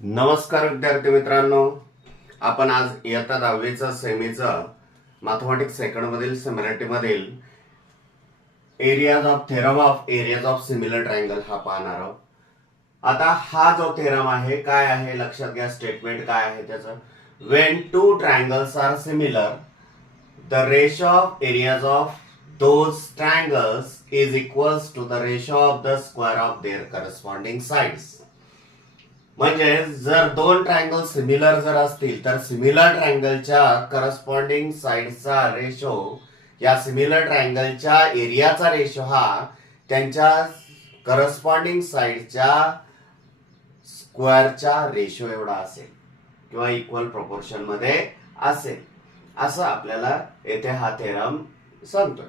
नमस्कार विद्यार्थी मित्रांनो, आपण आज इयत्ता 10वीचा सेमीचा मॅथमेटिक्स सेकंड मधील सिमिलरिटी मधील theorem of areas of similar triangle हा पाहणार आहोत. आता हा जो थेरम आहे काय आहे लक्षात घ्या. स्टेटमेंट काय आहे त्याचं. When two triangles are similar the ratio of areas of those triangles is equals to the ratio of the square of their corresponding sides. म्हणजे जर दोन ट्रायंगल सिमिलर जर असतील तर सिमिलर ट्रायंगलच्या करस्पॉन्डिंग साइडचा रेशो या सिमिलर ट्रायंगलच्या एरियाचा रेशो हा त्यांच्या करस्पॉन्डिंग साइडच्या स्क्वेअरच्या रेशो एवढा असेल किंवा इक्वल प्रोपोर्शन मध्ये असेल असं आपल्याला येथे हा थेरम सांगतोय.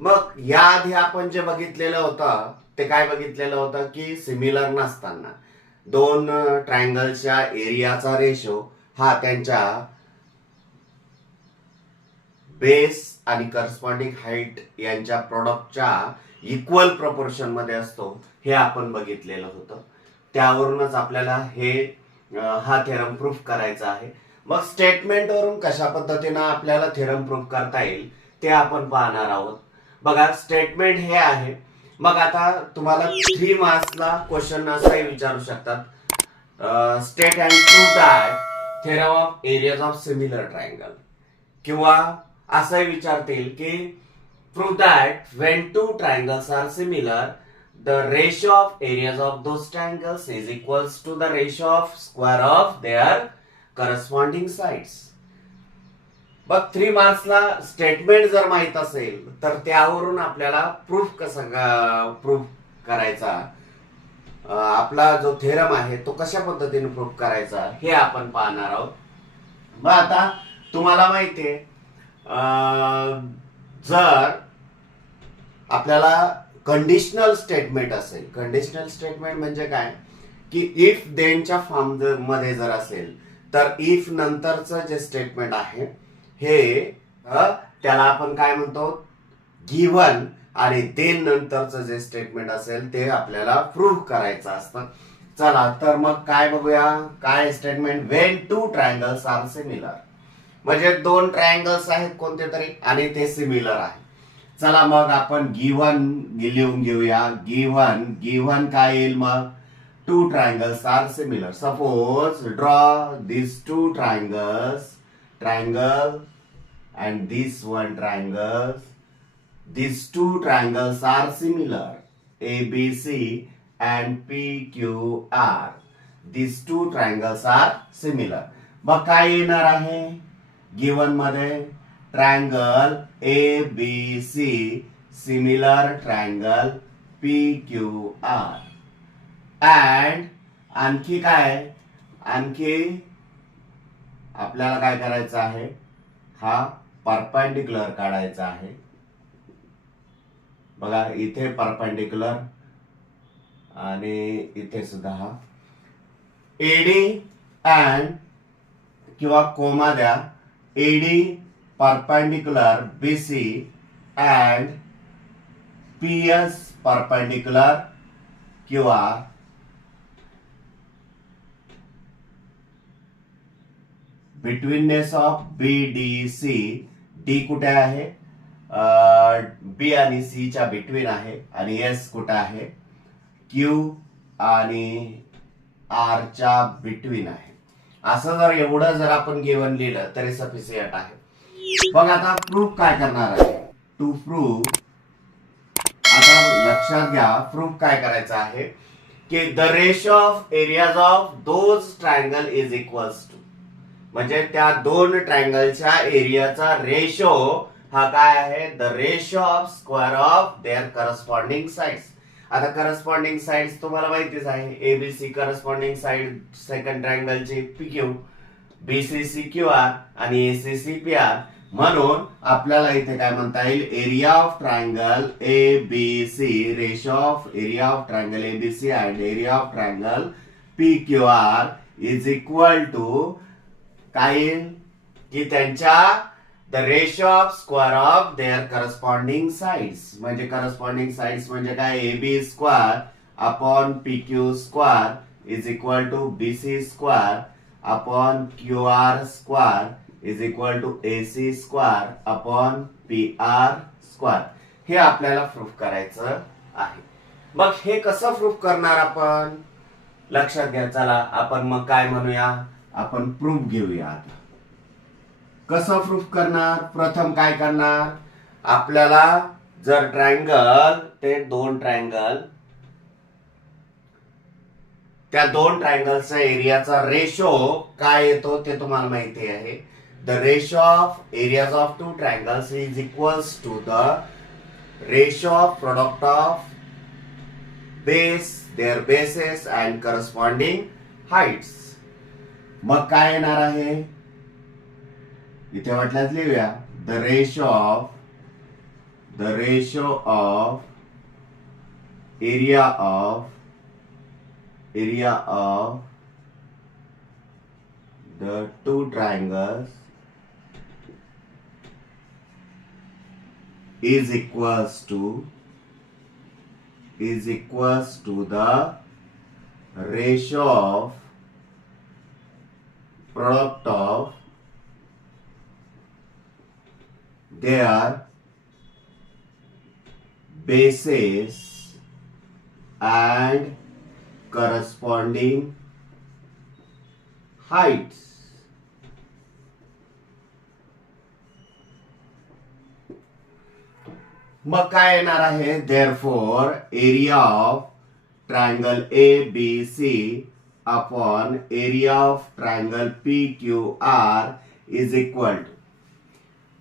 मग याआधी आपण जे बघितलेलं होतं ते काय बघितलेलं होतं की सिमिलर नसताना दोन ट्रायंगलच्या एरियाचा रेशो हा त्यांच्या बेस आणि करस्पॉन्डिंग हाईट यांच्या प्रोडक्टच्या इक्वल प्रोपोर्शन मध्ये असतो हे आपण बघितलेलं होतं. त्यावरूनच आपल्याला हा थेरम प्रूफ करायचा आहे. मग स्टेटमेंट वरून कशा पद्धतीने आपल्याला थेरम प्रूफ करता येईल ते आपण पाहणार आहोत. बघा स्टेटमेंट हे आहे. मग आता तुम्हाला 3 मार्क्सला क्वेश्चन असाही विचारू शकतात. State and prove that theorem of areas of similar triangle, किंवा असंही विचारतील की prove that when two triangles are similar the ratio of areas of those triangles is equals to the ratio of square of their corresponding sides. बघ 3 मार्क्सला statement जर माहित असेल तर त्यावरून आपल्याला प्रूफ करायचा, आपला जो थेरम आहे तो कशा पद्धतीने प्रूफ करायचा हे आपण पाहणार आहोत. मग आता तुम्हाला माहितीये जर आपल्याला कंडिशनल स्टेटमेंट असेल, कंडिशनल स्टेटमेंट म्हणजे काय की इफ देनच्या फॉर्म मध्ये जर असेल तर इफ नंतरचं जे स्टेटमेंट आहे हे त्याला आपण काय म्हणतो गिव्हन, आणि देन नंतरचं जे स्टेटमेंट असेल ते आपल्याला प्रूव्ह करायचं असतं. चला तर मग काय बघूया. काय statement. When two triangles are similar, म्हणजे दोन ट्रायंगल्स आहेत कोणते तरी आणि ते सिमिलर आहे. चला मग आपण गिव्हन लिहून घेऊया. गिव्हन काय येईल मग. Two triangles are similar. Suppose draw this two triangles, triangle and this one triangle. These two triangles are similar, ABC and PQR. These two triangles are similar. मग काय येणार आहे गिवन मध्ये. Triangle ABC similar triangle PQR. and आणखी काय, आणखी आपल्याला काय करायचं आहे, हा परपेंडिक्युलर काढायचा आहे. बघा इथे परपेंडिक्युलर आणि इथे सुद्धा हा एडी अँड किंवा कोमा द्या. AD perpendicular BC and PS perpendicular किंवा बिटवीननेस ऑफ BDC. डी कुठे आहे, बी आणि सी च्या बिटवीन आहे, आणि एस कुठे आहे, क्यू आणि आर च्या बिटवीन आहे. असं जर एवढं जर आपण गिव्हन लिहिलं तरी सफिशियंट आहे. बघ आता प्रूफ काय करणार आहे. टू प्रूफ, आता लक्षात घ्या प्रूफ काय करायचं आहे की the ratio of areas of those triangle is equals to, म्हणजे त्या दोन ट्रायंगलच्या एरियाचा रेशो हा काय आहे, the ratio of square of their corresponding sides. आता करस्पॉन्डिंग साइड्स तुम्हाला माहितीच आहे. एबीसी करस्पॉन्डिंग साइड सेकंड ट्रायंगलची PQ, BCC QR आणि ACC PR. म्हणून आपल्याला इथे काय म्हणता येईल, area of triangle ABC, ratio of area of triangle ABC and area of triangle PQR is equal to काय येईल की त्यांच्या the ratio of square of their corresponding sides. म्हणजे करस्पॉन्डिंग साइड्स म्हणजे काय, AB square upon PQ square is equal to BC square upon QR square is equal to AC square upon PR square. हे आपल्याला proof करायचं आहे. मग हे कसं प्रूफ करणार आपण? लक्षात घ्या. चला आपण मग काय म्हणूया, आपण प्रूफ घेऊया. आता कसं प्रूफ करणार? प्रथम काय करणार, आपल्याला जर ट्रायंगल ते दोन ट्रायंगल, त्या दोन ट्रायंगलचा एरियाचा रेशो काय येतो ते तुम्हाला माहिती आहे. The ratio of areas of two triangles is equals to the ratio of product of base, their bases and corresponding heights. मग काय येणार आहे, इथे वाटल्यास लिहूया. द रेशो ऑफ area of the two triangles is equals to the ratio of product of their bases and corresponding heights. मग काय येणार आहे, therefore area of triangle ABC upon area of triangle PQR is equal to.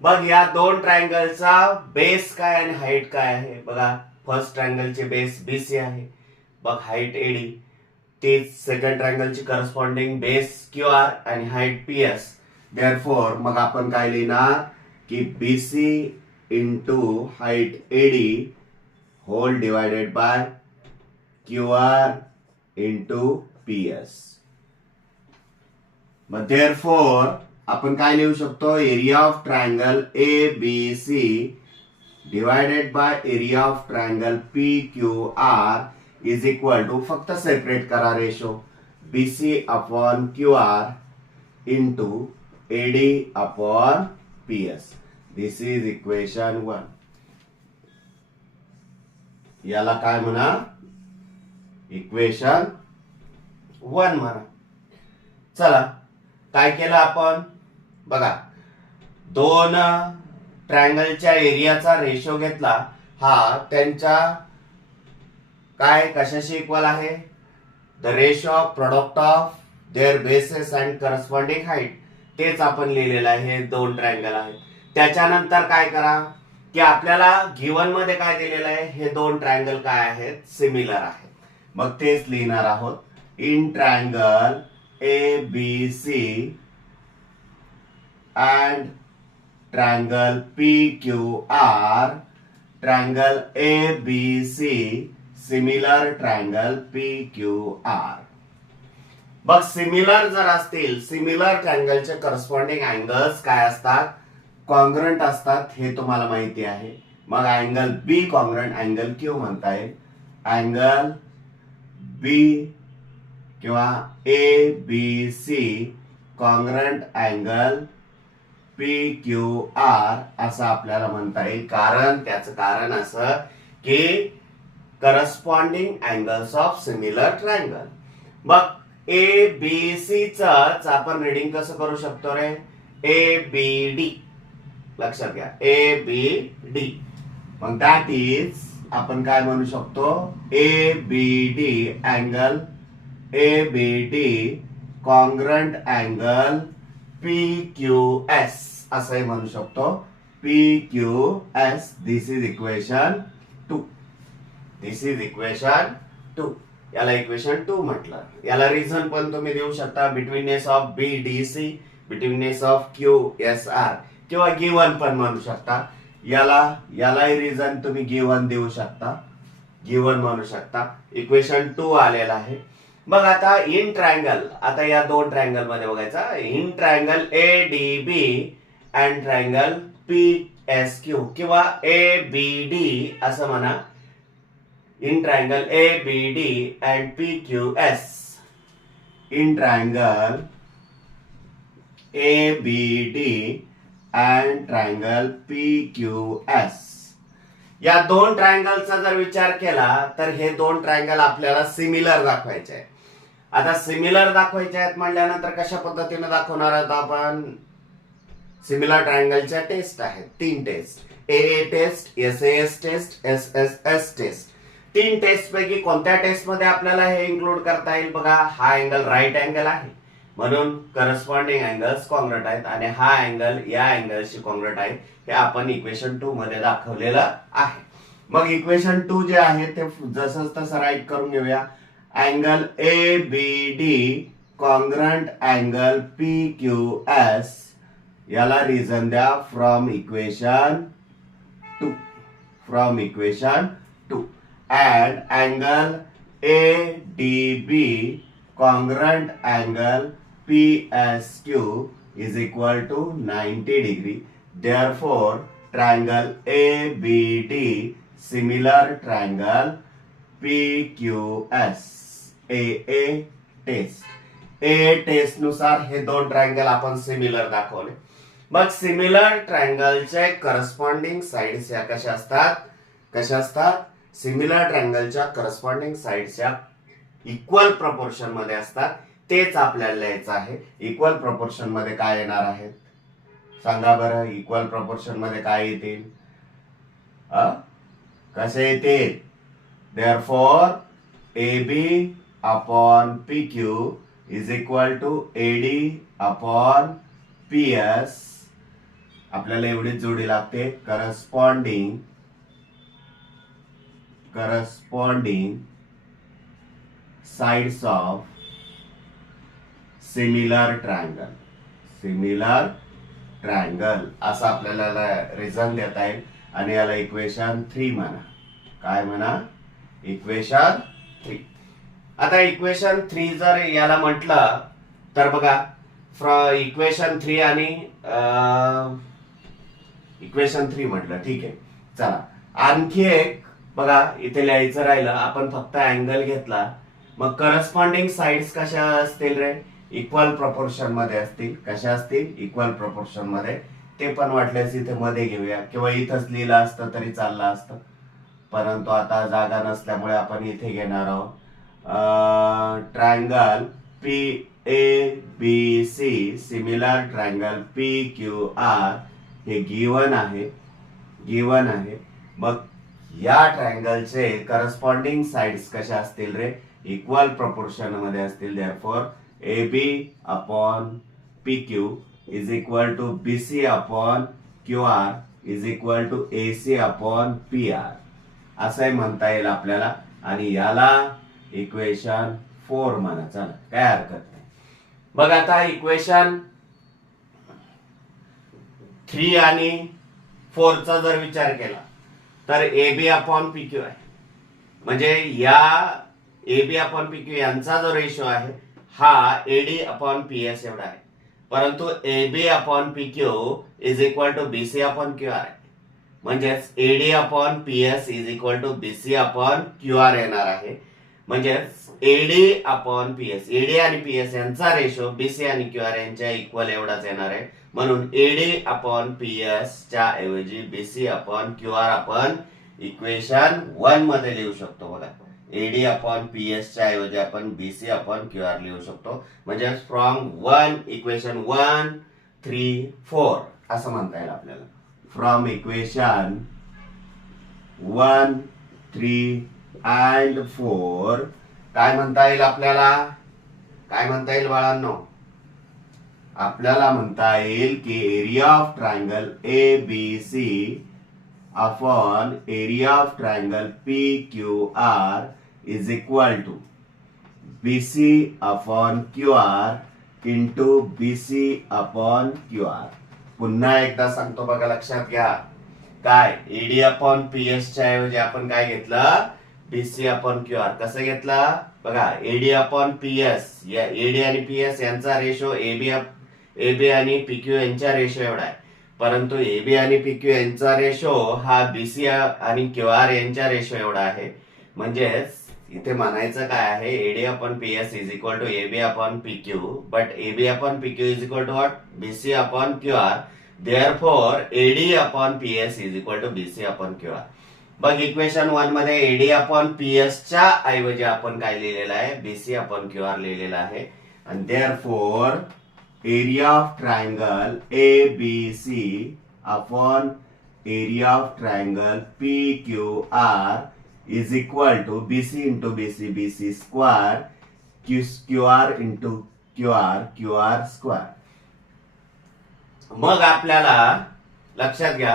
मग या दोन ट्रायंगलचा base काय आणि height काय आहे बघा. फर्स्ट ट्रायंगलचे बेस BC आहे, बघ हाईट AD. तेच सेकंड ट्रायंगलची करस्पॉन्डिंग बेस QR आणि हाईट PS. देअरफॉर मग आपण काय लिहिणार की BC into height AD whole divided by QR into PS. मग देअरफॉर आपण काय लिहू शकतो, area of triangle ABC divided by area of triangle PQR is equal to, फक्त सेपरेट करा ratio, BC upon QR into AD upon PS. This is equation 1. याला काय म्हणा, इक्वेशन 1 म्हणा. चला काय केलं आपण बघा, दोन ट्रायंगलच्या एरियाचा रेशो घेतला. हा त्यांच्या काय कशाशी इक्वल आहे, the ratio of product of their bases and corresponding height. तेच आपण लिहिलेलं आहे, हे दोन ट्रायंगल आहेत. त्याच्यानंतर काय करा की आपल्याला गिवन मध्ये काय दिलेलं आहे, हे दोन ट्रायंगल काय आहेत, सिमिलर आहेत. मग तेच लिहिणार आहोत. In triangle ABC and triangle PQR, triangle ABC similar triangle PQR. बघ सिमिलर जर असतील, सिमिलर ट्रायंगलचे करस्पॉन्डिंग अँगल्स काय असतात, कॉन्ग्रंट असतात, हे तुम्हाला माहिती आहे. मग angle B congruent angle Q म्हणता येईल. अँगल B किंवा ABC कॉन्ग्रंट अँगल PQR असं आपल्याला म्हणता येईल. कारण त्याचं कारण असं की corresponding angles of similar triangle. मग ABC च आपण रीडिंग कसं करू शकतो रे, ABD. लक्षात घ्या, ABD. मग दॅट इज आपण काय म्हणू शकतो, ABD angle ABD congruent angle PQS असंही म्हणू शकतो, PQS. This is equation 2. This is equation 2. याला इक्वेशन 2 म्हटलं. याला रिझन पण तुम्ही देऊ शकता, betweenness of BDC, betweenness of QSR किंवा गिवन पण म्हणू शकता. यालाही रिझन तुम्ही गिवन देऊ शकता, गिवन म्हणू शकता. इक्वेशन 2 आलेला आहे. मग आता इन ट्रायंगल, आता या दोन ट्रायंगल मध्ये बघायचा, in triangle ADB and triangle PSQ किंवा ABD असं म्हणा. In triangle ABD and PQS in triangle ABD and triangle PQS. या दोन ट्रायंगलचा जर विचार केला तर हे दोन ट्रायंगल आपल्याला सिमिलर दाखवायचे आहे. आता सिमिलर दाखवायचे आहेत म्हटल्यानंतर कशा पद्धतीने दाखवणार आहोत आपण? सिमिलर ट्रायंगलच्या टेस्ट आहेत, 3 test, AA test, SAS test, SSS test. 3 test पैकी कोणत्या टेस्ट मध्ये आपल्याला हे इन्क्लूड करता येईल? बघा, हा अँगल राईट अँगल आहे म्हणून करस्पॉन्डिंग अँगल्स कॉन्ग्रट आहेत आणि हा अँगल या अँगलशी कॉन्ग्रट आहे. हे आपण इक्वेशन 2 मध्ये दाखवलेलं आहे. मग इक्वेशन 2 जे आहे ते जसं तसं राईट करून घेऊया. Angle ABD congruent angle PQS याला रिझन द्या from equation 2. And angle ADB congruent angle PSQ is equal to 90 degree. Therefore, triangle ABD similar triangle PQS. AA test. AA test नुसार हे दोन ट्रायंगल आपण सिमिलर दाखवले. मग सिमिलर ट्रायंगलचे करस्पॉन्डिंग साइड्स या कशा असतात? सिमिलर ट्रायंगलच्या करस्पॉन्डिंग साइड्सच्या इक्वल प्रपोर्शन मध्ये असतात. तेच आपल्याला लिहायचं आहे. इक्वल प्रपोर्शन मध्ये काय येणार आहे सांगा बरं? इक्वल प्रपोर्शन मध्ये काय येतील? कसे येतील? Therefore AB upon PQ is equal to AD upon PS. आपल्याला एवढीच जोडी लागते. Corresponding sides of similar triangle असं आपल्याला रिझन देता येईल आणि याला इक्वेशन 3 म्हणा. काय म्हणा? इक्वेशन 3. आता इक्वेशन 3 जर याला म्हटलं तर बघा, इक्वेशन 3 आणि इक्वेशन 3 म्हटलं, ठीक आहे. चला आणखी एक बघा, इथे लिहायचं राहिलं. आपण फक्त अँगल घेतला. मग करस्पॉन्डिंग साइड्स कशा असतील रे? इक्वल प्रपोर्शन मध्ये असतील. कशा असतील? इक्वल प्रपोर्शन मध्ये. ते पण वाटल्यास इथे मध्ये घेऊया किंवा इथंच लिहिलं असतं तरी चाललं असतं, परंतु आता जागा नसल्यामुळे आपण इथे घेणार आहोत. Triangle PABC similar triangle PQR हे गिवन आहे. मग या ट्रायंगलचे करस्पॉन्डिंग साइड्स कशा असतील रे? इक्वल प्रपोर्शन मध्ये असतील. Therefore AB upon PQ is equal to BC upon QR is equal to AC upon PR असंही म्हणता येईल आपल्याला. आणि याला इक्वेशन 4 म्हणा. चला, काय हरकत नाही. बघ आता इक्वेशन 3 आणि 4 चा जर विचार केला तर AB अपॉन PQ आहे. म्हणजे या AB अपॉन PQ यांचा जो रेशो आहे हा AD अपॉन PS एवढा आहे. परंतु AB upon PQ is equal to BC upon QR आहे. म्हणजेच AD upon PS is equal to BC upon QR येणार आहे. म्हणजेच AD अपॉन PS, AD आणि PS यांचा रेशो BC आणि QR यांच्या इक्वल एवढाच येणार आहे. म्हणून AD अपॉन PS च्या ऐवजी BC अपॉन QR आपण इक्वेशन 1 मध्ये लिहू शकतो. बघा, AD अपॉन PS च्या ऐवजी आपण BC अपॉन QR लिहू शकतो. म्हणजे फ्रॉम 1 इक्वेशन 1, 3, 4 असं म्हणता येईल आपल्याला. फ्रॉम इक्वेशन 1, 3 अँड 4 काय म्हणता येईल आपल्याला? काय म्हणता येईल बाळांनो? आपल्याला म्हणता येईल की area of triangle ABC upon area of triangle PQR is equal to BC upon QR into BC upon QR. पुन्हा एकदा सांगतो बघा, लक्षात घ्या. काय? AD अपॉन PS च्या ऐवजी आपण काय घेतलं? BC upon QR. कसं घेतलं? बघा, AD अपॉन PS, या AD आणि PS यांचा रेशो AB आणि PQ यांच्या रेशो एवढा आहे. परंतु AB आणि PQ यांचा रेशो हा BC आणि QR यांच्या रेशो एवढा आहे. म्हणजेच इथे म्हणायचं काय आहे, AD upon P S is equal to AB upon P Q, but AB upon P Q is equal to what, BC upon Q R. Therefore AD upon P S is equal to BC upon Q R. बघ equation 1 मध्ये eddy upon P S च्या ऐवजी आपण काय लिहिलेलं आहे, BC upon Q R लिहिलेलं आहे. आणि therefore area of triangle A B C upon area of triangle P Q R is equal to BC into BC, BC square, QR into QR square. मग आपल्याला लक्षात घ्या,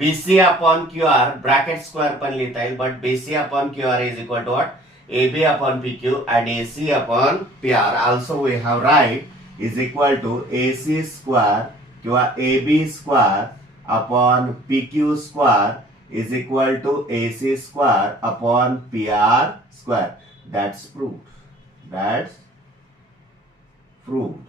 BC upon QR bracket square पण लिहिता येईल, but BC upon QR is equal to what, AB upon PQ and AC upon PR. Also we have write is equal to AC square किंवा AB square upon PQ square is equal to AC square upon PR square. That's proved. That's proved.